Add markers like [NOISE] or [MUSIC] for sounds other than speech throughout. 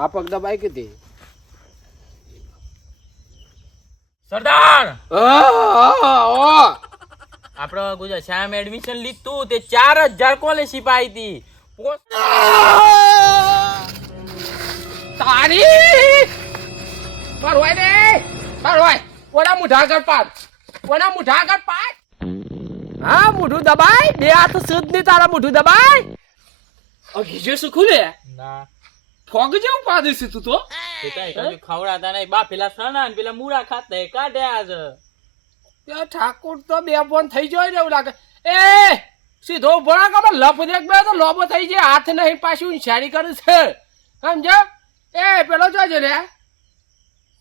આ પગ દબાઈ કીધી. સરદાર! આપણો આપડે ગુજરાત શ્યામ એડમિશન લીધું તે ચાર હજાર સ્કોલરશીપ આવી હતી. તારી! પરવાય ને? પરવાય કોના મુઠા આગળ પાડ. કોના મુઠા આગળ પાડ. હા મુઠું દબાય. બે હાથ સુધની તારા મુઠું દબાય. અગીજો સુખું લે ના. ફોગ જેવું પાડી છે તું તો? ખવડાતા નહીં. બા પેલા સના ને પેલા મૂળા ખાતા એ કાઢ્યા છે ત્યાં ઠાકોર તો બે ફોન થઈ જાય ને એવું લાગે. એ સીધો ભણા ના કર લપ દેખ બે તો લોબો થઈ જાય. હાથ નહીં પાછું ઇશારી કરે છે. સમજો એ પેલો જોજે રે.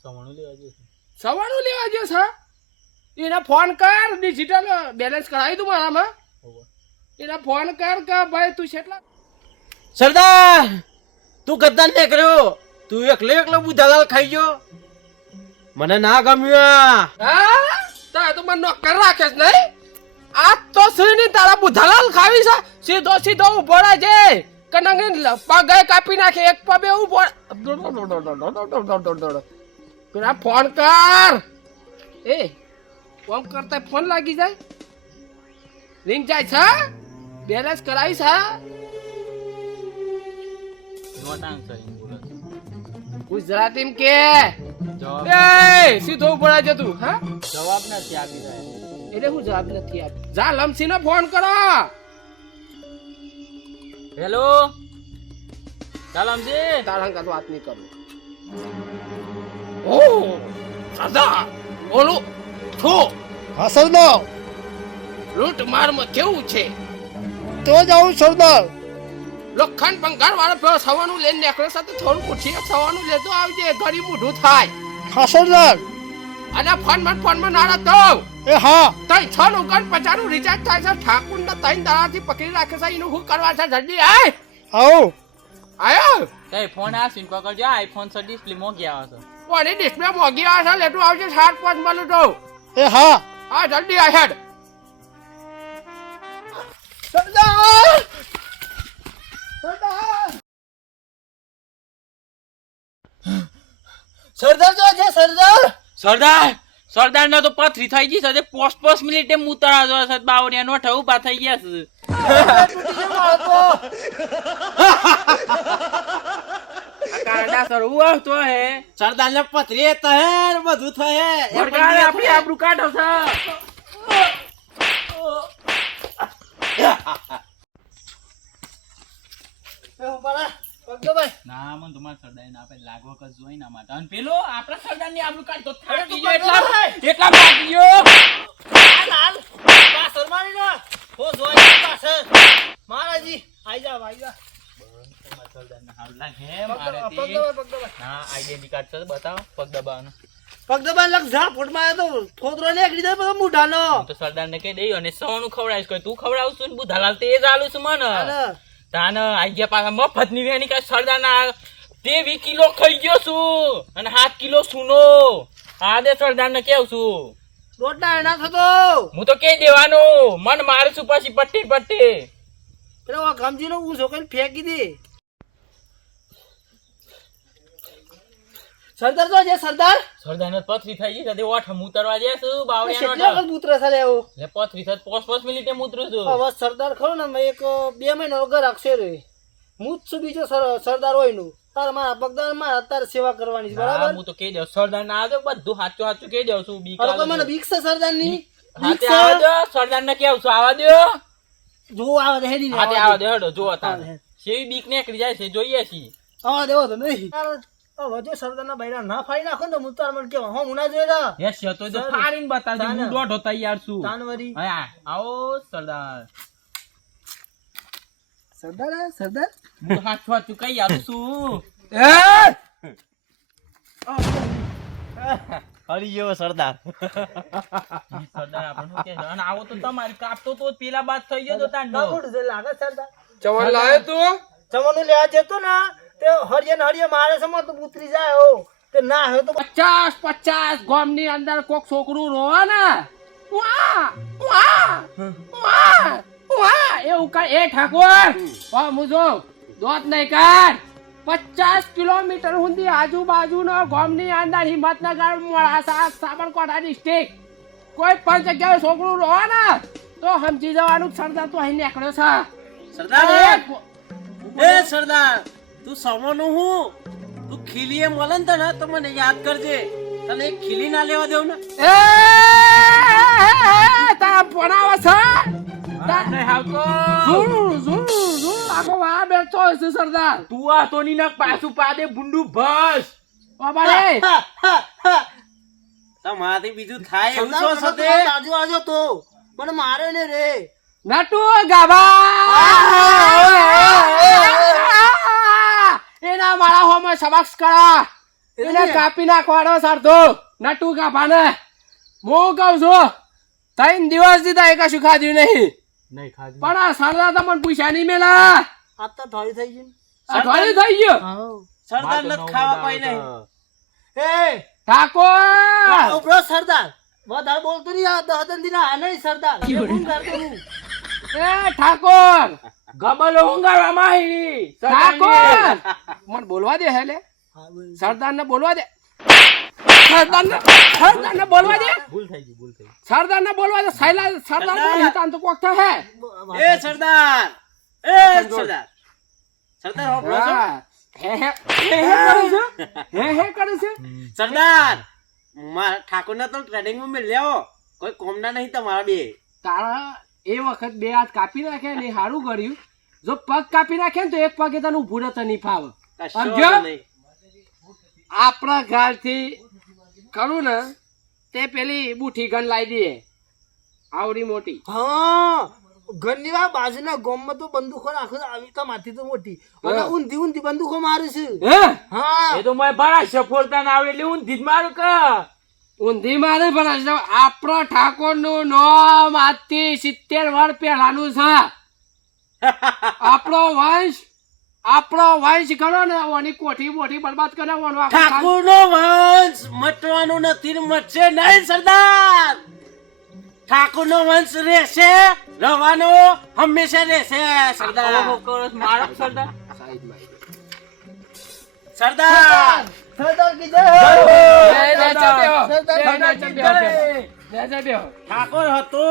સમણું લેવા જઈશું. સવારનું લેવા જો છે? એને ફોન કર ડિજિટલ બેલેન્સ કરાવી દઉં મારામાં. એને ફોન કર કે ભાઈ તું કેટલા સરદાર! તું ગદ્દાર ને કર્યો તું એકલો એકલો બુધાલાલ ખાઈ ગયો. મને ના ગમ્યું આ. હા? તો મને નોકર રાખે છે નહીં? આ તો શ્રીની તારા બુધાલાલ ખાવી છે. સીધો સીધો ઊભો છે. કનંગ પગે કાપી નાખે. એક પગે ઊભો પેલા ફોન કર. એ, ફોન કરતા ફોન લાગી જાય. રિંગ જાય છે? બેલેન્સ કરાવી છે ગુજરાતીમાં કે? જવાબ એ સીધો તું હા? જવાબ નથી આપી રહ્યા. એટલે હું જવાબ નથી આપી. જા લમસીને ફોન કરો. હેલો? ચાલમજી તારા કાતો વાત નહીં કરું. ઓ સરદાર ઓલું છો હા સરદાર. લૂંટ મારમાં કેવું છે? તો જાઉં સરદાર. લોખંડ ભંગાર વાળો પેલો સવાનું લઈને નીકળે સાથે થોડું પૂછીએ સવાનું લેતો આવજે ગરીબ મોઢું થાય. હા સરદાર અને ફોનમાં ફોનમાં નાણા તો એ હા. તઈ છ નું ગણ પચાસનું રિચાર્જ થાય છે ઠાકુર ને ત્રણ દાડાથી પકડી રાખે છે એનું શું કરવા છે જલ્દી આય. આવો. આયો. તઈ ફોન આ સીન પકડજો આઈફોન સ ડિસ્પ્લે મોગી આવે છે. કોની ડિસ્પ્લે મોગી આવે છે લેતું આવજે સાત પાંચ મળું તો એ હા. હા જલ્દી આ હેડ. સરદાર સરદાર જો છે સરદાર! સરદાર! સરદાર ના તો પથરી થઈ ગઈ છે પોસ્ટ પોસ્ટ મિનિટે મુતરા જો છે બાવડિયા નો ઠ પા થઈ ગયા છે. કારડા સર હે સરદાર ને પથરી તહેર બધું થયે સરકાર આપણી આબરૂ કાઢો છે ના મન તમાર સરદાર ના આપણે લાગવો કસ જોઈ ના માટે અને પેલો આપણા સરદારની આબરૂ કાઢતો થાકી ગયો એટલા એટલા થાકી ગયો. હાલ તે ના. તો તો કહી દઈ અને સોનું ખવડાવીશ. કોઈ તું ખવડાવશું બુધા લાલ તે જ આલું છું મને. તાન આઈ ગયા પાછા મફતની વેણી કાંઈ સરદારના તેવી કિલો ખાઈ ગયો છું. અને સાત કિલો સુનો. આ દે સરદારને કેવું છું. એના થતો. હું તો કહી દેવાનું. મન મારું છું પછી પટ્ટી પટ્ટી. પેલો ગમજી નો છોકરી કરીને ફેંકી દે. સરદાર તો છે સરદાર. સરદારને પથરી થઈ ગઈ છે ઓઠ ઉતરવા જાય છું બાવળિયા નો. વખત મૂત્ર છે લે એટલે પથરી થાય પોસ પોસ મિનિટે મૂતરું છું. હવે સરદાર ખરો ને મે એક બે મહિના વગર રાખશે રે. હું જ છું બીજો સરદાર હોયનું. તાર મારા પગદારમાં અત્યારે સેવા કરવાની છે બરાબર? હું તો કહી દઉં સરદાર ના આવે બધું સાચું સાચું કહી દઉં છું બીક આવે કોઈ મને બીક છે સરદારની હાથે આવજો સરદાર ને કેવું છું આવા દો? જો આવે તો હેડી હાથે આવા આવા દો. હેડો જો તાર. સેવી બીક નીકળી જાય છે જોઈએ છીએ. આવા દેવો તો નહીં. હવે જો બૈરા ના ફાડી નાખો ને તો હું તાર મને કેવા હો મુના જોઈ યસ યસ તો જો ફાડીને બતાવજો હું દોઢો તૈયાર છું. તાનવરી. હા આવો સરદાર. સરદાર સરદાર. હું હાચું હાચું કઈ આવું છું? [LAUGHS] એ! હરી ગયો સરદાર. સરદાર આપણને શું અને આવો તો તમારે કાપતો તો પેલા બાદ થઈ ગયો તો તાર લાગે સરદાર. ચવન લાયો તું? જમવાનું લેવા જતો ને. તે હરિયન ને હરિયે મારે સમજ તો ઉતરી જાય હો. તે ના હોય તો પચાસ પચાસ ગોમની અંદર કોક છોકરું રોવા ને. એવું કઈ એ ઠાકોર મુજો દોત નહીં કર પચાસ કિલોમીટર સુધી આજુબાજુનો ગામની અંદર હિંમતનગર મોડાસા સાબરકાંઠા ડિસ્ટ્રિક્ટ કોઈ પણ જગ્યાએ છોકરું રહો ને તો સમજી જવાનું સરદાર તો અહીં નીકળ્યો છે. સરદાર! એ સરદાર! તું સમોનું હું? તું ખીલીએ મળે ને તને તો મને યાદ કરજે. તને એક ખીલી ના લેવા દેવું ને? એ તા ભણાવે છે? નહીં આવતો. ઝૂર, ઝૂર, ઝૂર, આખો વાર બેઠો હશે સરદાર. તું આ તો ની નાક પાછું પાદે ભૂંડું ભસ. બાબારે તમારાથી બીજું થાય એવું છો તમારી તો. મને મારે ને રે. નાટુ ગાભા. એના મારા હોમે સમક્ષ કરા. એને કાપી નાખવાનો સરધો. નટુ કાપાને હું કહું છું ત્રણ દિવસ દીધા એક શું ખાધ્યું નહીં. નહીં ખાધું પણ આ સરદાર તમને પૂછ્યા નહીં મેલા. આ તો થોડી થઈ ગઈ અઠવાડિયું થઈ ગયું? સરદાર નથી ખાવા પાઈ નહીં. એ! ઠાકોર! ઉભરો સરદાર. વધારે બોલતો નહીં આ દહ દન આ નહીં સરદાર એ ઠાકોર! ગબલો ઊંઘાડવામાં આવી ઠાકોર! મને બોલવા દે હેલે. હા. સરદાર ને બોલવા દે. સરદાર ને સરદાર ને બોલવા દે. ભૂલ થઈ ગઈ ભૂલ થઈ સરદાર ને બોલવા દે. સૈલા સરદાર! તો કોક થશે એ સરદાર! એ સરદાર સરદાર! હોભળો છો? હે. હે હે હે કરે છે? હે હે કરે છે? સરદાર! મારા ઠાકોરના તો ટ્રેડિંગમાં મેં લેવો કોઈ કોમના નહીં તમારા બે. તારા એ વખત બે હાથ કાપી નાખે ને સારું કર્યું. જો પગ કાપી નાખે ને તો એક પગે તને ઉભું રહેતો નહીં ફાવે? વાંધો આપણા ઘરથી કરું ને તે પેલી બુઠી ગન લાવી દઈએ. આવડી મોટી. હા ઘરની વાર બાજુના ગોમમાં તો બંદૂકો રાખો આવી તો માથી તો મોટી. અને. ઊંધી ઊંધી બંદૂકો મારે છે. હા? એ તો મેં ભરા સફળતા ના આવડે એટલે ઊંધી જ મારું કે ઊંધી મારે પણ આપણો ઠાકોરનું નામ આજથી સિત્તેર વર્ષ પહેલાનું છે. આપણો વંશ આપણો વંશ ખરો ને ઓની કોઠી મોઠી બરબાદ કરે ઓનો ઠાકોરનો વંશ મટવાનું નથી મટશે નહીં સરદાર. ઠાકોરનો વંશ રહેશે રવાનો હંમેશા રહેશે સરદાર. મારો સરદાર. સરદાર. સરદાર. નેચર બેહો. ઠાકોર હતો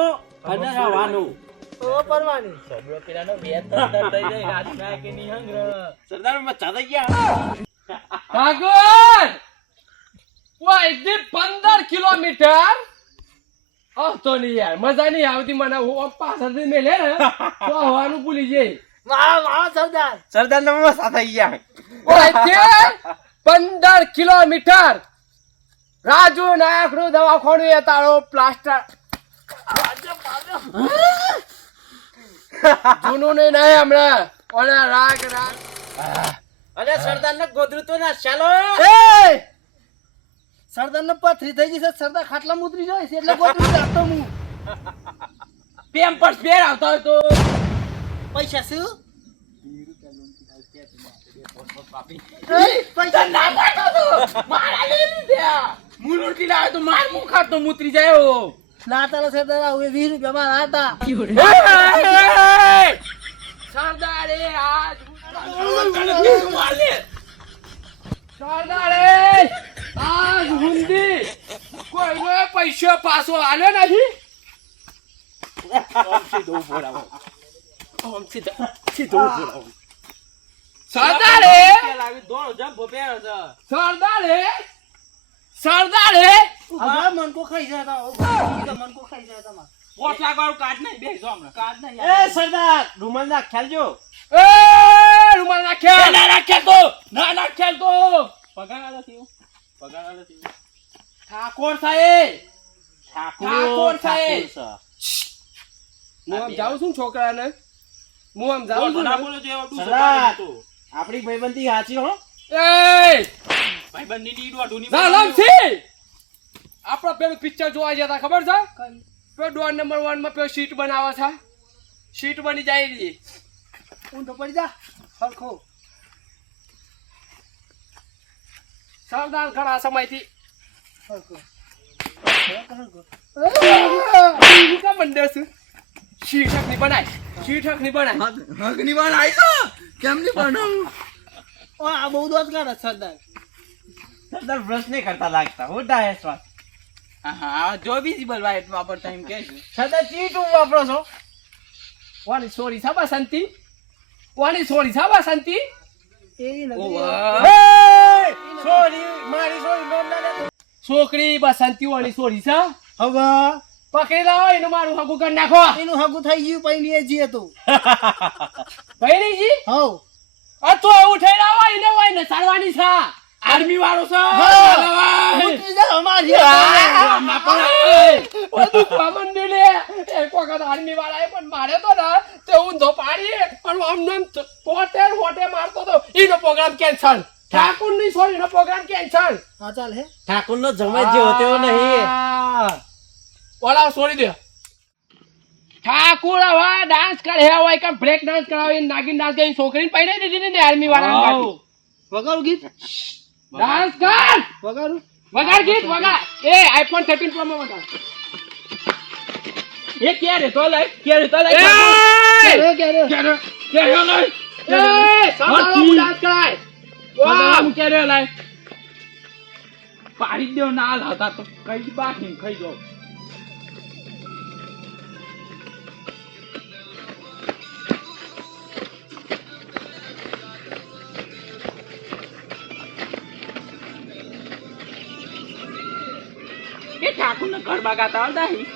અને રવાનું. ઓ પરવાની સબળો પેલાનો બે ત્રણ ત્રણ થઈ જાય રાત ના કે નિહંગ સરદાર મચા થઈ ગયા. ઠાકોર! ઓયથી પંદર કિલોમીટર? નહીં યાર મજા નહીં આવતી મને. હું પાછળથી મેલે ને તો હવાનું ભૂલી જઈ. વાહ વાહ સરદાર. સરદાર ને થઈ ગયા. પંદર કિલોમીટર. રાજુ નાયકનું દવાખાનું એ તારો પ્લાસ્ટર. જૂનું નહીં નહીં હમણાં. અને રાગ રાગ. અરે સરદાર ને ગોધરું તો ના ચાલો. એ! સરદાર ને પથરી થઈ ગઈ છે સરદાર ખાટલા મુતરી જાય છે એટલે ગોધરું રાખતો હું. [LAUGHS] પેમ્પર્સ પહેર હોય તો. પૈસા શું? પૈસો પાછો આલ્યો નથી આમ સીધો સીધો ઊભો રહો. સરદારે. સરદારે? સરદારે? હવે મનકો ખાઈ જાય તા મનકો ખાઈ જાય તમારે. પોસ લાખવાળું કાર્ડ નહીં, બેસજો હમણાં. કાર્ડ નહીં. એ સરદાર રૂમાલ ના ખ્યાલ એ રૂમાલ નાખ્યા ના નાખ્યા તો. ના નાખ્યા તો. પગાર આલો થયો પગાર આલો થયો ઠાકોર સાહેબ. ઠાકોર ઠાકોર સાહેબ. હું આમ જાઉં છું છોકરાને? હું આમ જાઉં છું બોલો જેવો સરદાર. આપણી ભાઈબંધી સાચી હો. એ ભાઈબંધી ની દોઢુની ઝાલમ છે આપણો પેલું પિક્ચર જોવા ગયા હતા ખબર છે? પેલો ડોર નંબર વનમાં પેલો સીટ બનાવે છે. સીટ બની જાય રહી હું તો પડી જા. સરખો. સરદાર ઘણા સમયથી. સરખો. બંને છે? શીઠકની બનાય. શીર્ષકની બનાય હકની બનાય તો કેમ ની બનાવું ઓ, આ બહુ દોસ્ત કરે સરદાર. સરદાર બ્રશ નહીં કરતા લાગતા હું ડાયસ વાત. હા હા જો વિઝિબલ વાઇટ વાપરતા એમ કે છે. સરદાર ચીટ હું વાપરો છો? કોની સોરી સાબા શાંતિ કોની સોરી સાબા શાંતિ નથી. સોરી મારી સોરી. છોકરી બસંતી વાળી સોરી છે હવે પકડી લાવો એનું મારું હગું કરી નાખો. [LAUGHS] એનું હગું થઈ ગયું પૈણી જઈએ તો ભૈણીજી હવ. આ તો એવું થઈ લાવો એને હોય ને સારવાની છે. આર્મી વાળો છે ઉતરી જા અમારી. બધું ખબર નહીં લે. એક વખત આર્મી વાળાએ પણ માર્યો તો ને તે ઊંધો પાડી પણ આમ નામ પોતે હોટે મારતો તો એનો પ્રોગ્રામ કેન્સલ ઠાકુરની સોરી પ્રોગ્રામ કેન્સલ હા ચાલ હે. ઠાકોર નો જમાઈ જેવો તેવો નહીં. ઓલા છોડી દે. ઠાકુર હવે ડાન્સ કરે હોય કે બ્રેક ડાન્સ કરાવી નાગીન ડાન્સ કરી છોકરીને પહેરાઈ દીધી ને આર્મી વાળા વગાડું ગીત? ડાન્સ કર! વગાડું? વગાડ ગીત વગાડ. એ આઈફોન 13 પ્રો માં વગાડ. એ ક્યારે તો લઈ? ક્યારે તો લઈ? ક્યારે? ક્યારે? ક્યારે? ક્યારે લઈ? એ સાંભળો ડાન્સ કરાય. વાહ! હું ક્યારે લઈ? પાડી દેવ ના હાલ હતા તો. કઈ બાકી ખાઈ જાવ ઠાકુર ને ગરબા ગાતા આવતા હી?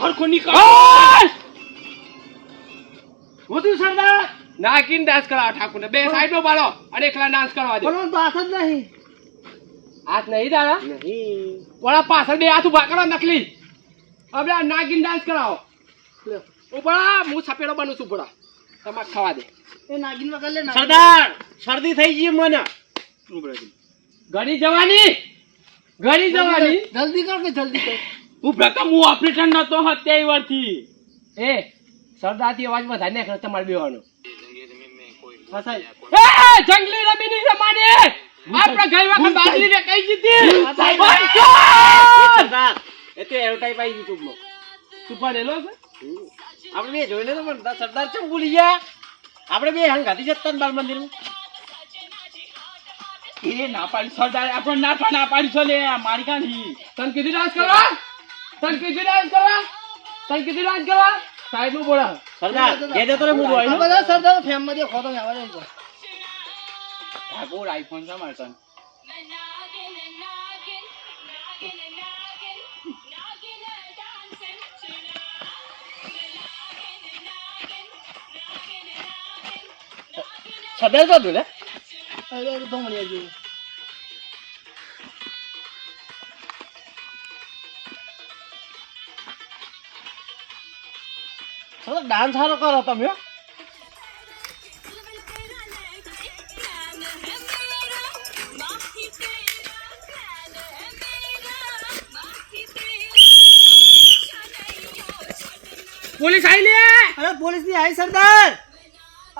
હરખું નીકળ. વધુ સરદાર નાગીન ડાન્સ કરાવો ઠાકુર ને બે સાઈડ નો બાળો અને એકલા ડાન્સ કરવા દે. પણ હાથ જ નહીં. હાથ નહીં દાદા ઓલા પાછળ બે હાથ ઊભા કરો નકલી. હવે નાગીન ડાન્સ કરાવો. ઉપડા હું સપેડો બનું છું ઉપડા તમારે ખાવા દે. એ નાગિન વગર લે સરદાર શરદી થઈ ગઈ મને. ઘડી જવાની ઘડી જવાની. જલ્દી કર કે જલ્દી કર? ઊભા તો હું ઓપરેશન નતો હત્યાવી વર્ષથી એ સરદારથી અવાજ વધારે નાખે તમારે બેવાનો હા જંગલી રમીની રમાને. આપણે ગઈ વખત બાદલી ને કઈ જીતી? સરદાર એ તો એડવર્ટાઈઝ આવી માં તું એલો છે? આપણે બે જોઈને તો પણ સરદાર ચમ ભૂલી ગયા? આપણે બે હંગાતી જતા ને બાલ મંદિર એ ના પાડી સરદાર આપણે ના પા- ના પાડી છો લે મારી કાઢી તન કીધું ડાન્સ કરવા? તન કીધું ડાન્સ કરવા? તન કીધું ડાન્સ કરવા? સાહેબનું બોલા સરદાર જે દે તો રે મૂળ હોય બધા સરદાર ફેમમાં દેખો તો આવા જાય ઠાકોર આઈફોન છે મારે તને. સરદાર તો લે અરે અરે તો મળી આવજો સરદાર ડાન્સ સારો કરો તમે હો. પોલીસ આવી લે! અરે પોલીસની આવી સરદાર!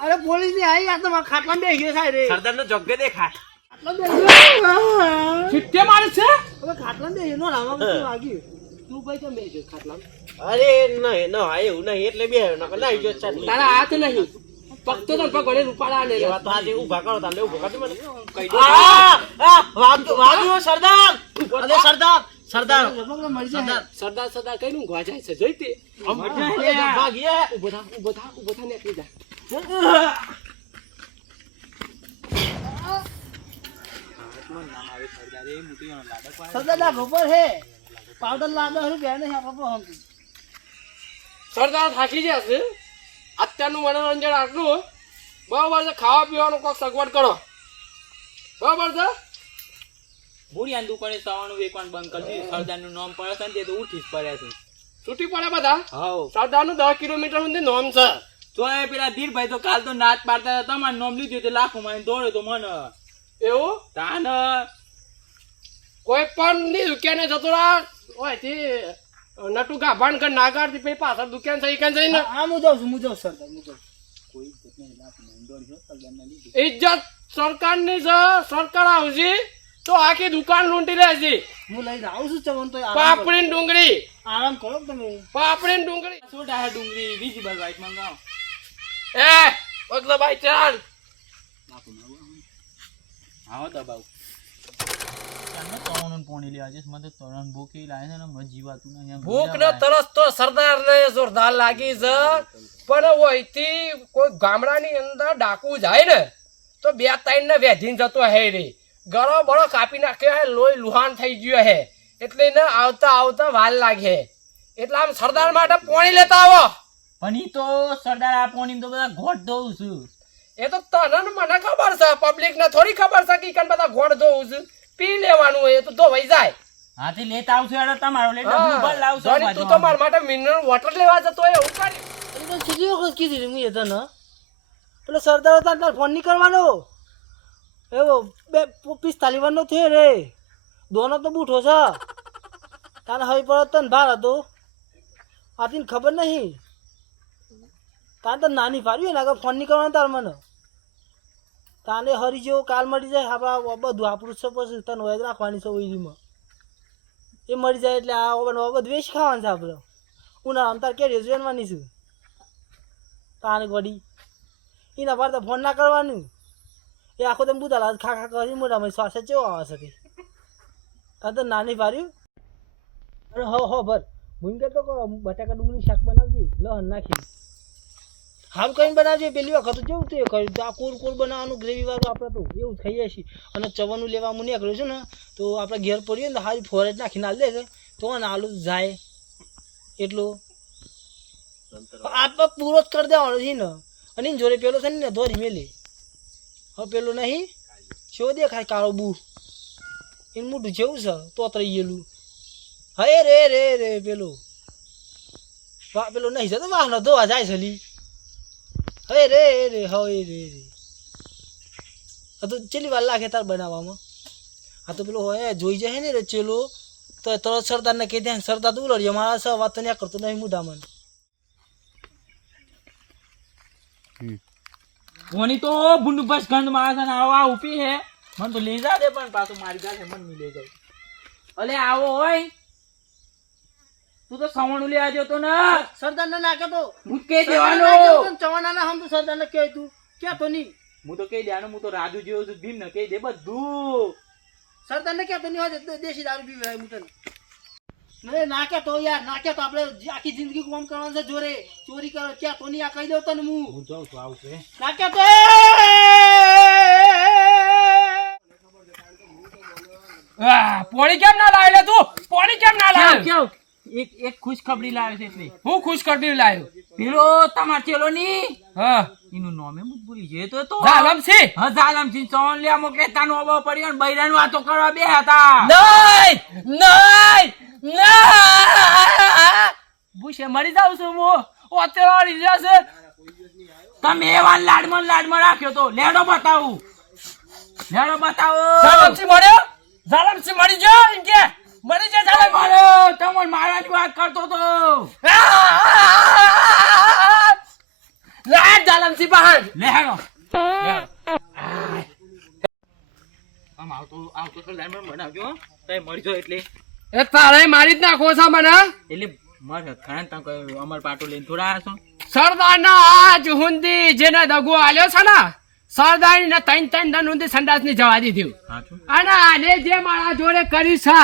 અરે પોલીસની આવી આ તો મારા ખાટલા બે ગયો સાહેબ રે. સરદાર નો જોગ્ય દેખાય. મારે છે? હવે ખાટલા બે એનો રામા બધું વાગ્યું. તું ભાઈ કેમ બેસી ખાટલા અરે નહીં ન હા એવું નહીં એટલે બે નકર ના તારા હાથ નહીં. પગ તો તને પગ વડે રૂપાળા ને વાત તો આજે ઊભા કરો તાલે ઊભા કરજો મને. આ આ વાગ્યું વાગ્યું સરદાર. અરે સરદાર સરદાર. સરદાર. સરદાર સરદાર કઈ નું જાય છે? જોઈ તે. ભાગીએ. ઊભો થા ઊભો થા ઊભો થા નીકળી જા. સરદાર ખબર હે. પાવડર લાદો હરું બે નહીં આપણે સરદાર થાકી જશે અત્યારનું મનોરંજન આટલું બરાબર છે ખાવા પીવાનું કોઈક સગવડ કરો. બરાબર છે? બુડિયાની દુકાને સવારનું વેકવાનું બંધ કરી દીધું. સરદારનું નામ પડે છે ને તે તો ઉઠી જ પડ્યા છે. છૂટી પડે બધા? સરદાર સરદારનું દસ કિલોમીટર સુધી નોમ છે. તો એ પેલા ધીરભાઈ તો કાલ તો નાચ પાડતા હતા. તમારે નોમ લીધું તે લાખો માં દોડ્યો તો મને. એવું? તાન કોઈ પણ ની દુકાને જતો હોય તે નટુ ગાભાણ કર નાગારથી પછી પાછળ દુકાન થઈ કાન જઈને? હા હું જાઉં છું હું જાઉં સર હું જાઉં છું. ઇજ્જત સરકારની છે સરકાર આવશે તો આખી દુકાન લૂંટી લેશે. હું લઈને આવું છું ચવન તો પાપડી ડુંગળી. આરામ કરો તમે. પાપડી ને ડુંગળી શું ડાહે ડુંગળી? બીજી બાજુ વાઇટ મંગાવો એ પગલા ભાઈ ચાલ. આવો દબાવ. ચાલને તરણનું પાણી લેવા જઈશ મને તો તરણ ભૂખ લાગે છે ને મને જીવાતું નહીં. ભૂખ ને તરસ તો સરદાર ને જોરદાર લાગી છે. પણ ઓયથી કોઈ ગામડાની અંદર ડાકુ જાય ને તો બે ત્રણ ને વેધીને જતો હે રે. ગળો બળો કાપી નાખ્યો હે લોહી લુહાન થઈ ગયો હે. એટલે ને આવતા આવતા વાલ લાગે એટલે આમ સરદાર માટે પોણી લેતા આવો. પણ ઈ તો સરદાર આપવાની તો બધા ઘોટ દઉં છું. એ તો તને મને ખબર છે પબ્લિક ને થોડી ખબર છે કે કન બધા ગોળ ધોવું છું. પી લેવાનું હોય એ તો ધોવાઈ જાય. હાથી લેતા આવશું એટલે તમારો લે ડબલું ભર લાવશો તું તો મારા માટે મિનરલ વોટર લેવા જતો એ એવું તું એ તો કીધી વખત કીધી મેં તને. પેલો સરદાર હતા તાર ફોન નહીં કરવાનો? એવો બે પિસ્તાલીસ વારનો થયો રે. દોનો તો બૂઠો છે. તારે હવે પર તને ભાર હતો. આથી ખબર નહીં. તારે તો નાની પાડ્યું ને આગળ ફોન નહીં કરવાનો તાર મને. તાને હરી જેવો કાલ મળી જાય, આપણા બધું આપણું છે પછી તને હોય રાખવાની છે ઓઈલીમાં. એ મળી જાય એટલે આ બધું વેચ ખાવાનું છે આપણે. ઉનાળામાં તાર કે જોવાની છું. તાને વડી. એના પર તો ફોન ના કરવાનું. એ આખો તમે બુધાલા ખા ખા કરી મોઢામાં શ્વાસ ચેવો આવે છે તાર તો નાની પાડ્યું અરે હો હો, ભર. ભૂંગે તો બટાકા ડુંગળી શાક બનાવજે. લ નાખી હાલ કઈ બનાવજે, પેલી વખત જેવું તે કર્યું આ કોર કોર બનાવવાનું ગ્રેવી વાળું આપણે તો એવું ખાઈએ છીએ. અને ચવાનું લેવા હું નીકળ્યું છું ને, તો આપણે ઘેર પડીએ ને હારી ફોરેજ નાખીને હાલ દે તો ને આલુ જાય. એટલું. આપણે પૂરો જ કરી દેવાનો છે ને. અને જોડે પેલો છે ને, ધોરી મેલે. હવે પેલો નહીં. શો દેખાય કાળો બુ એનું મોઢું જેવું છે તોતરાઈ ગયેલું. હે રે રે રે, પેલો. વાહ પેલો નહીં જતો, વાહનો ધોવા જાય છે લી. હે રે રે હવે રે રે. આ તો ચેલી વાર લાગે તાર બનાવવામાં. આ તો પેલો હોય જોઈ જાય ને રે ચેલો. તો તરત સરદારને કહી દે સરદાર તો ઉલડ્યો મારા સ વાત તો ન્યા કરતો નહીં મુઢામાં કોની તો ભૂંડુભાઈ ગંધ મારે છે આવા ઉપી હે. મને તો લઈ જા દે પણ પાછું મારી પાસે મન નહીં લઈ જાય. અલે આવો હોય. તું તો સવણું લેવા તો ના. સરદાર ને નાખે તો હું કે દેવાનો? ચવાના ના હમ તો સરદાર ને કે તું. ક્યાં તો નહીં. હું તો કહી દેવાનો હું તો રાજુ જેવો છું ભીમ ને કહી દે બધું. સરદાર ને કે તો નહીં હોય દેશી દારૂ પીવે હું તને. અરે નાખે તો યાર નાખે તો આપણે આખી જિંદગી કોમ કરવાનું છે જોરે. ચોરી કરો ક્યાં તો નહીં આ કહી દઉં તને હું. હું જાઉં છું આવશે. નાખે તો પોણી કેમ ના લાવ્યો તું? પોણી કેમ ના લાવે? કેવું એક એક ખુશખબરી લાવ્યો છે એટલે. હું ખુશખબરી લાવ્યો? પેલો તમાર ચેલો ની? હા. એનું નામે હું ભૂલી ગયો. તો તો ઝાલમ છે? હા ઝાલમ છે. ચોન લે મોકલે તાનો અબો પડ્યો ને બૈરાન વાતો કરવા બે હતા. નહીં! નહીં! નહીં! ભૂસે મરી જાવ છું હું. ઓતેવાળી જશે તમે એવા લાડમાં લાડમણ લાડમાં રાખ્યો તો. લેડો બતાવું. લેડો બતાવો. છે મળ્યો? જાલમસી મરી ગયો એમ કે? મરી જાય જાલમ માર્યો તમને મારવાની વાત કરતો તો. જાલમ સી બહાર. લેડો આમ આવતો આવતો તો લાડમાં બનાવજો હો. તઈ મરી એટલે. એ તારે મારી જ નાખો છે મને? એટલે મારે ખરા તાં કોઈ અમર પાટો લઈને થોડા આસો સરદારના આજ હુંદી જેને દગો આલ્યો છે ને સરદાર ને ત્રણ ત્રણ દન હુંદી સંડાસની જવા દીધું. અને આને જે મારા જોડે કરી છે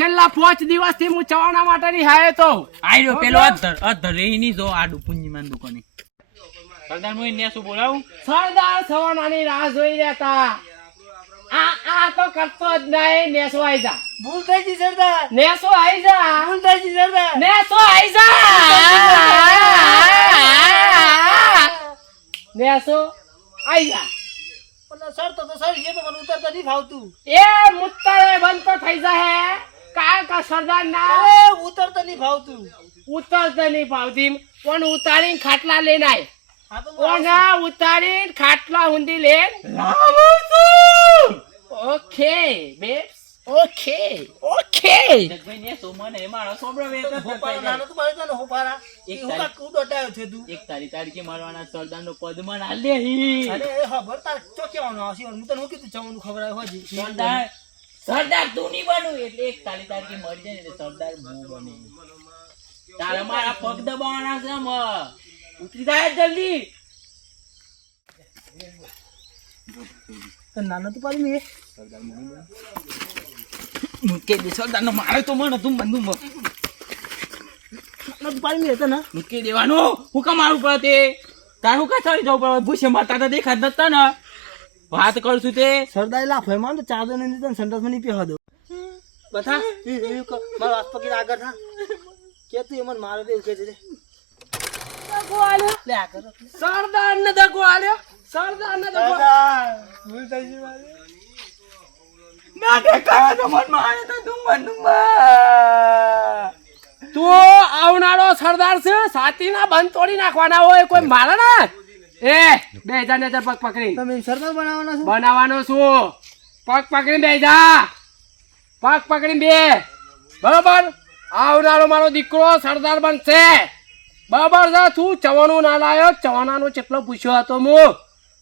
છેલ્લા પાંચ દિવસથી હું ચવાણા માટે ની હાય તો આયરો પેલો અધર અધર રહી ની જો આડુ પુંજીમાન દુકાને. સરદાર હું એને શું બોલાવું? સરદાર સવાનાની રાહ જોઈ રહેતા. આ આ તો કરતો જ નહીં નેસો આઈ જા. ભૂલ થઈ ગઈ સરદાર. નેસો આઈ જા. ભૂલ થઈ ગઈ સરદાર. નેસો આઈ જા. નેસો આઈ જા. સર તો તો સર એ તો મને ઉતરતા નહીં ફાવતું. એ મુત્તરે બંધ તો થઈ જાય કે સરદાર ના અરે નહીં નહીં ઉતારીને ખાટલા લઈને આય. Okay babes okay okay Jagbhai મને મારો સોબરો નાનો તો મારે એક એ હોપા કું છે તું. એક તારી તારીખે મારવાના સરદાર નો પદમાં આલે હી અરે ખબર તાર ચો કેવાનો આવશે? હું તને હું કીધું? ચવાનું ખબર આવે હોજી. સરદાર સરદાર તું નહીં બનવું એટલે એક તાલી તારીખે મરી જાય ને સરદાર હું બને. તારા મારા પગ દબાવવાના છે મ ઉતરી જાય જલ્દી. તો નાનો તો પાડી મેં. મૂકે દે સરદાર નો મારે તો મને તું બંધુ નાનો તો પાડી મેં તને. ને મૂકી દેવાનું? હું કા મારું પડે તે? તારું કા ચડી જવું પડે? ભૂસે માતા તો દેખાત નતા ને. વાત કરશું તે. સરદાર લાફે માં તો ચાદર ને તને સંતોષમાં નહીં પહેવા દો બતા મારો હાથ પકડી આગળ થા. કે તું એમન મારે તો એવું કે છે લે આગળ રાખ. સરદાર ને દગો આલ્યો. સરદાર ને દગો ભૂલ થઈ ગઈ મારી. ના દેખાય તો મન મારે તો તું બંધુ તું આવનારો સરદાર છે સાતી ના બંધ તોડી નાખવાના હોય કોઈ મારે ને. એ બે જા ને પગ પકડી. તમે સરદાર બનાવવાનો છો? બનાવવાનો છું. પગ પકડી બે જા. પગ પકડી બે. બરોબર? આવનારો મારો દીકરો સરદાર બનશે. બરોબર છે? તું ચવાણું ના લાયો. ચવાણાનો ચેટલો પૂછ્યો હતો હું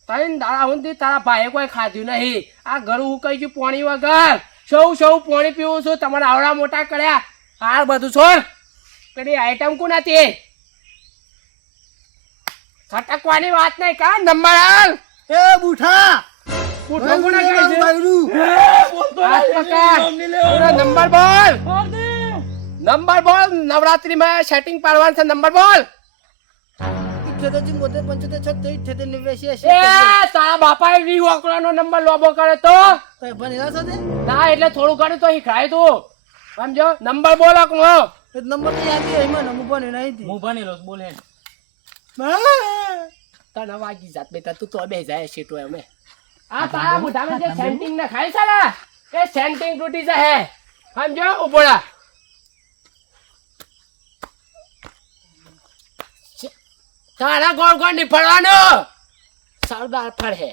ત્રણ દાડા સુધી તારા ભાઈએ કોઈ ખાધું નહીં. આ ઘર હું કહી છું પાણી વગર. સૌ સૌ પાણી પીવું છું. તમારા આવડા મોટા કર્યા. હાર બધું છોડ. પેલી આઈટમ કોણ હતી છટકવાની વાત નહીં કા નંબર હાલ એ બુઠા. નંબર બોલ. નંબર બોલ. નવરાત્રીમાં સેટિંગ પાડવાનું છે નંબર બોલ. તારા બાપાએ વી ઓકળાનો નંબર લોબો કરે તો? તમે ભણેલા છો ના એટલે થોડું ઘણું તો શીખડાય તું. સમજો? નંબર બોલ ઓકળો નંબર નહીં આપી એમાં હું તે. ભણેલો બોલ. તને વાગી જાત બેટા તું તો બે જાય શેટો અમે આ તારા મોઢામાં જે સેન્ટિંગ ને ખાય છે ને એ સેન્ટિંગ તૂટી જાય સમજો ઉભોડા તારા ગોળ ગોળ નીફળવાનો સરદાર ફળ હે.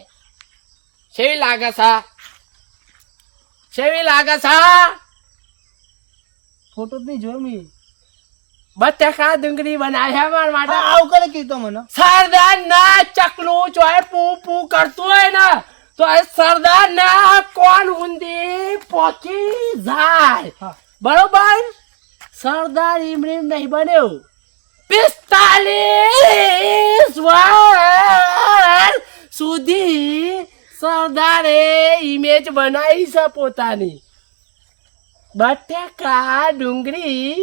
સેવી લાગે છે સેવી લાગે છે ફોટો જ નહીં જોયો મેં. બટેકા ડુંગળી બનાવ્યા માર માટે. આવું કરે કીધું મને. સરદાર ના ચકલું ચોય પૂ પૂ કરતું હોય ને તો એ સરદાર ના કોણ ઊંધી પોકી જાય. બરોબર? સરદાર ઇમરીન નહીં બન્યો. પિસ્તાલીસ વર્ષ સુધી સરદારે ઇમેજ બનાવી છે પોતાની. બટેકા ડુંગળી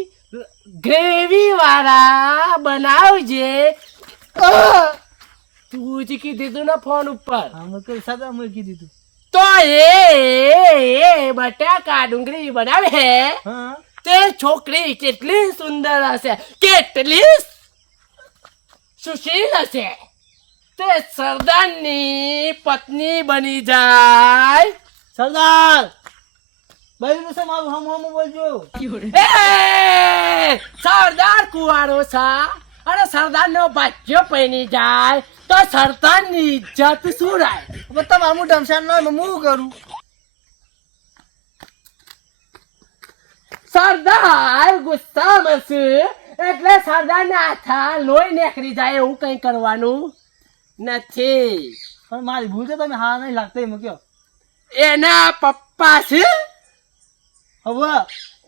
ગ્રેવી વાળા બનાવજે આહ! તું જ કીધું તું ને ફોન ઉપર હા મેં કહ્યું સરદાર મેં કીધું તું તો એ એ બટાકા ડુંગળી બનાવે હે હા તે છોકરી કેટલી સુંદર હશે કેટલી સુશીલ હશે તે સરદારની પત્ની બની જાય સરદાર બૈરું છે મારું હમ હમ બોલજો. એ સરદાર કુવારો સા. અને સરદાર નો બાજ્યો પૈની જાય તો સરદારની ઇજ્જત શું રાય? તમારું મોઢું ઢમસાણ ન હું કરું? સરદાર ગુસ્સામાં છે એટલે સરદાર ના હાથા લોહી નીકળી જાય એવું કઈ કરવાનું નથી. પણ મારી ભૂલ છે તમે હા નહીં લાગતા એમ કયો એના પપ્પા છે હવે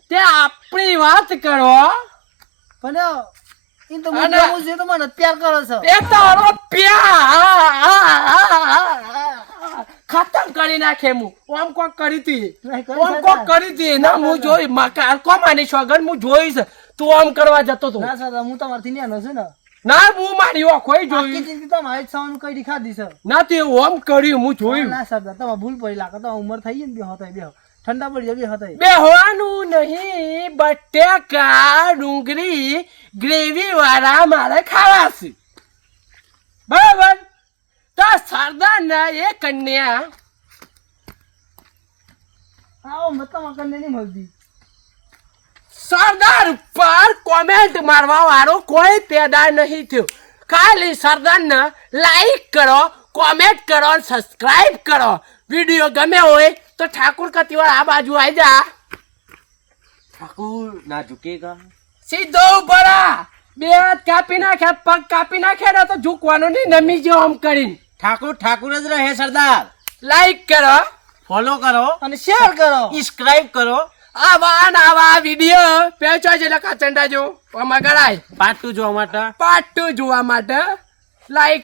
તે આપણી વાત કરો. પણ એ તો મને હું જે તો મને પ્યાર કરો છો. એ તારો પ્યાર. ખતમ કરી નાખે હું. ઓમ કોક કરી તી ઓમ કોક કરી તી ના હું જોઈ મકા કો માની છગન હું જોઈશ. તું આમ કરવા જતો તો ના સરદાર હું તમારથી નેનો છું ને. ના હું મારી ઓખોય જોઈ જિંદગી તો જ સવાનું કઈ ખાધી છે. ના તે ઓમ કર્યું હું જોયું. ના સરદાર તમારે ભૂલ પડી લાગે તો ઉંમર થઈ ગઈ ને બે હતા બે ઠંડા પડી જાય બે હોવાનું નહીં બટેકા ડુંગળી ગ્રેવી વાળા મારે ખાવા છે. બરાબર? તો સરદાર ના એ કન્યા આવો મત કન્યા કને નહીં મળતી. સરદાર ઉપર કોમેન્ટ મારવા વાળો કોઈ પેદા નહીં થયો. ખાલી સરદાર ને લાઈક કરો કોમેન્ટ કરો સબસ્ક્રાઇબ કરો. વીડિયો ગમે હોય તો ઠાકુર કતિવાર આ બાજુ આવી જા. ઠાકુર ના ઝુકેગા. સીધો ઉપરા બે હાથ કાપી નાખ્યા પગ કાપી નાખ્યા ને તો ઝૂકવાનું નહીં નમી ગયો આમ કરીને. ઠાકુર ઠાકુર જ રહે સરદાર. લાઈક કરો. ફોલો કરો. અને શેર કરો. સબસ્ક્રાઇબ કરો. આવા ને આવા વીડિયો પેચો છે એટલે કાચંડા જો આમાં કરાય પાર્ટ ટુ જોવા માટે. પાર્ટ ટુ જોવા માટે. લાઈક